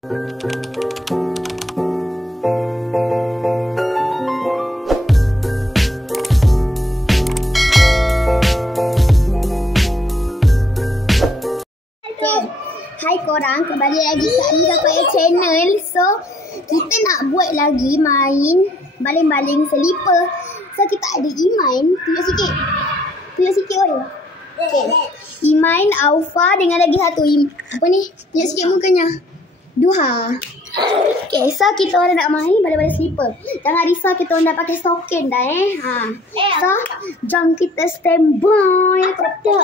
Hai korang, kembali lagi kat Nisa Faya Channel. So, kita nak buat lagi main baling-baling selipar. So, kita ada Iman. Tunjuk sikit. Tunjuk sikit oi. Okay. Iman, Aufa dengan lagi satu. Apa ni? Tunjuk sikit mukanya. Duha. Okay, so kita orang nak main baling-baling selipar. Jangan risau, kita orang dah pakai stokin dah So, jom kita standby. Satu.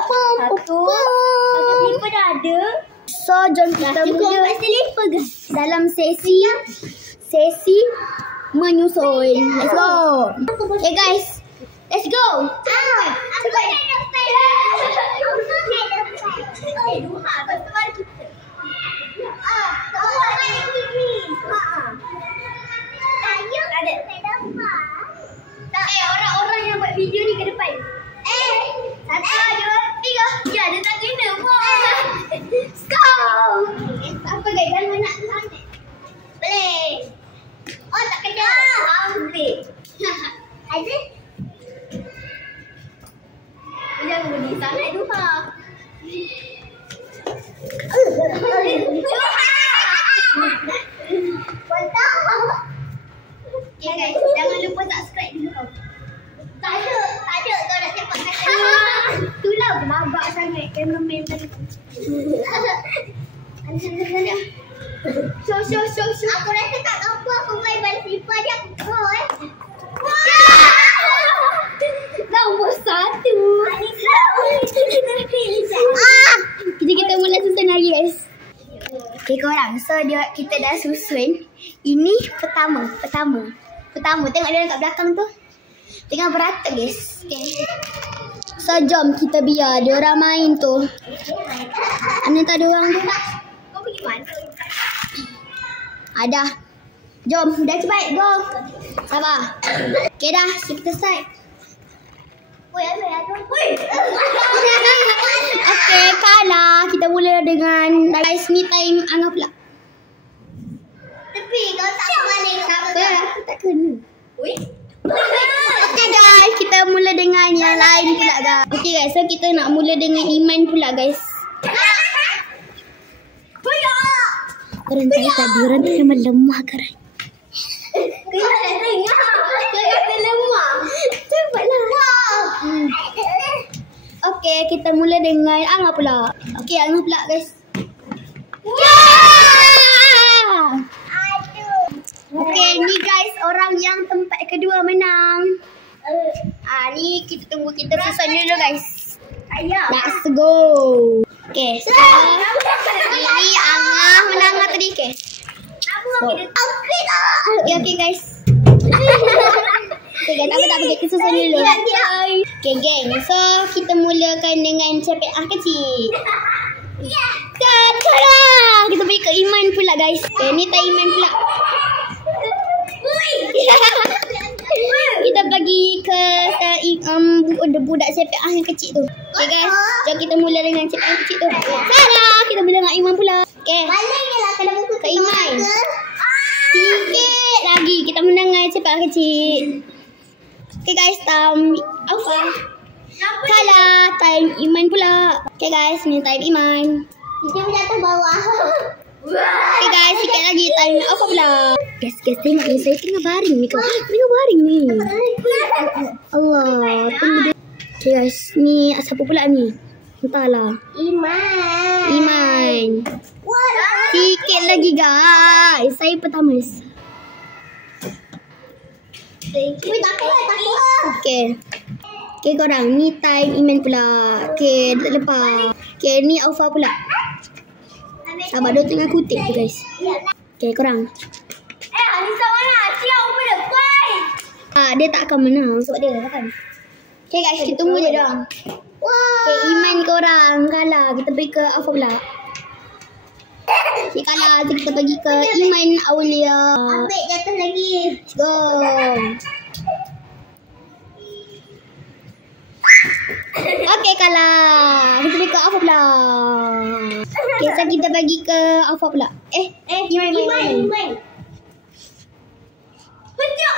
Selipar dah ada. So, jom kita mula dalam sesi menyusun. Let's go. Okay guys, let's go. Orang-orang yang buat video ni ke depan. 1, 2, 3. Ya, dia tak kena pun. Let's go. Apa guys, jangan nak sangat. Boleh. Oh, tak kena. Ambil. Ada. Jangan beri sangat Duha. Okay guys, jangan lupa subscribe dulu kau. Tak ada kau nak sepak kata. Itulah gelabak sangat cameraman tadi. Show. Aku rasa tak apa aku main baling selipar dia aku throw Nombor 1. Kita mula susun lagi guys. Okay korang, so kita dah susun. Ini pertama. Tengok dia kat belakang tu. Tengah beratak guys. Okay. So jom kita biar dia orang main tu. Mana tak ada orang tu? Kau pergi mana? Ada. Jom, dah cepat. Go. Sabar. Okay dah, kita start. Okay, kalah. Kita mula dengan guys, ni time Angah pula. Tapi kau tak boleh. Aku tak kena. Okay guys, kita mula dengan yang lain pula guys. Okay guys, so kita nak mula dengan Iman pula guys. Orang tadi memang lemah kan? Kau kata lemah. Cepatlah. Okay, kita mula dengan Angah pula. Okay, Angah pula guys. Okay, ni guys orang yang tempat kedua menang. Ni kita tunggu kita susun dulu guys. Let's go. Okay, so ini Angah menang tadi ke? Okay guys. Okay guys, tak apa kita susun dulu. Okay geng, so kita mulakan dengan CPA kecil. Tadam! Kita beri ke Iman pula guys. Okay, ni tak Iman pula. Kita bagi ke budak CPA yang kecil tu. Okay guys, jom kita mula dengan CPA yang kecil tu. Salah, kita mula dengan Iman pula. Okay, ke Iman. Sikit lagi kita menang dengan CPA kecil. Okay guys, time Aufa. Salah, time Iman pula. Okay guys, ni time Iman. Dia jatuh bawah. Okay guys, sikit lagi time Aufa pula. Guys, tengok ni, saya tengah baring ni kau. Tengah baring ni. Allah, tunggu dia. Okay guys, ni siapa pula ni? Entahlah. Iman. Sikit lagi guys. Saya pertama. Okay. Okay korang, ni time Iman pula. Okay, lepas. Okay, ni Aufa pula. Sabar, dia tengah kutip tu guys. Okay korang. Anissa mana? Siap pun depan. Dia tak akan menang sebab dia kan. Okay guys, kita tunggu je doang. Okay, Iman korang kalah. Kita pergi ke Aufa pula. Okay, kalah. Kita pergi ke Iman Aulia. Ambil jatuh lagi. Let's go. Okay, kalah. Kita pergi ke Aufa pula. Okay, so kita bagi ke Alfa pula. Iman. Betul.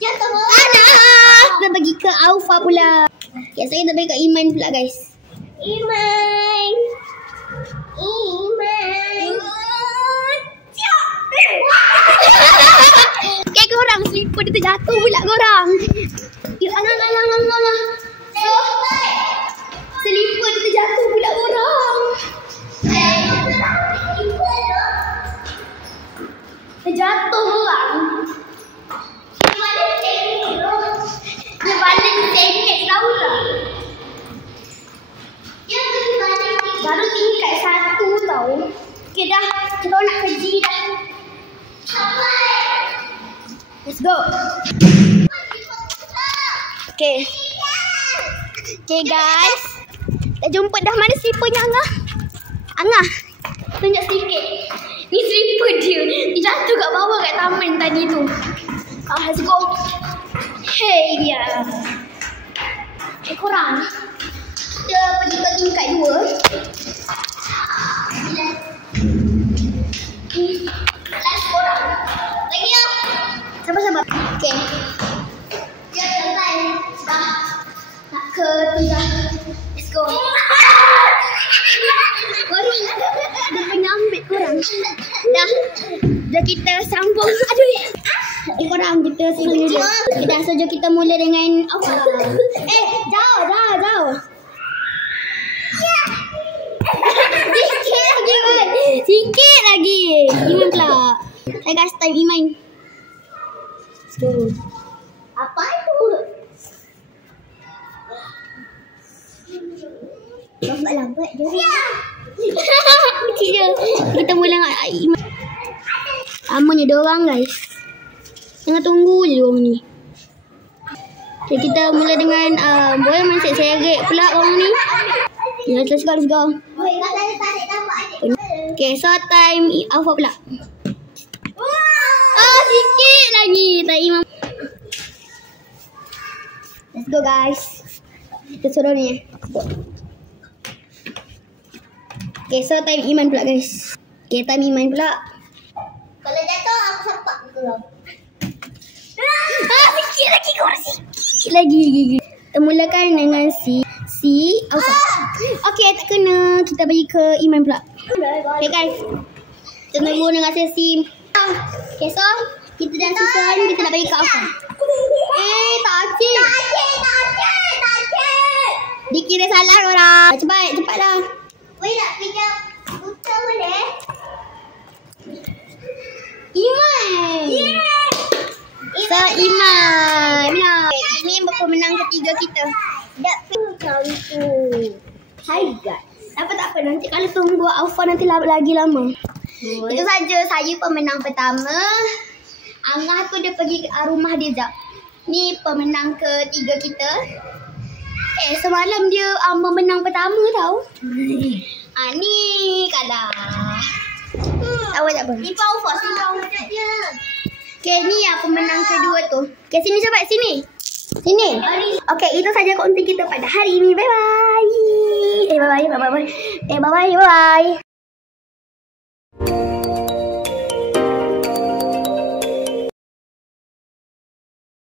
Jatuh. Anak! Kita bagi ke Alfa pula. Okay, so kita bagi ke Iman pula guys. Iman. Okay, korang slipper dia terjatuh pula korang. Ya, alah. Slipper dia terjatuh pula korang. Terjatuh korang. Dia balik tingkat tahu tak? Baru tingkat 1 tau. Okay dah, kita nak kerja dah. Let's go. Okay. Okay guys. Dah jumpa dah, mana slippernya Angah? Angah, tunjuk sikit. Ni slipper dia. Dia jatuh kat bawah kat taman tadi tu. Let's go. Hey dia. Okay korang. Kita pergi ke tingkat 2. Last korang. Lagi ya. Sabar. Okay. Dia selesai. Dah. Nak ke 3. Let's go. Baru dia penyambit korang. Dah kita sambung. Aduh. Korang kita sini dulu. Dah saja kita mula dengan apa? Jauh. Sikit lagi. Iman pula. Saya guys time Iman. Apa itu? Lambat je. Kecil je. Kita mula dengan Iman. Lamanya dia orang guys. Tengah tunggu je orang ni. Okay, kita mula dengan boy masih seret pula orang ni. Let's go. Okay, so time Alfa pula. Sikit lagi. Tak Imam. Let's go guys. Kita suruh ni. Okay, so time Iman pula guys. Okay, time Iman pula. Kalau jatuh aku sepak kau. Sikit lagi korang. Sikit lagi. Kita mulakan dengan si Alfa. Okay, tak kena. Kita bagi ke Iman pula. Okay guys. Kita tunggu dengan sesi. Okay, so kita dah susun. Kita nak bagi ke Alfa. Tak acik. Dikira salah korang. Cepatlah. Weh nak pinjam buta boleh? Iman. So Iman. Ini pemenang ketiga kita. Kau itu. Hai guys. Tak apa. Nanti kalau tunggu Alfa nanti lagi lama. Itu saja saya pemenang pertama. Angah tu dia pergi ke rumah dia jap. Ni pemenang ketiga kita. Semalam dia pemenang pertama tau. Ni kalah. Tak apa. Ni Alfa dia. Okay, ni pemenang kedua tu. Okay, sini sobat, sini. Okay, itu saja konten kita pada hari ini. Bye-bye. Bye-bye.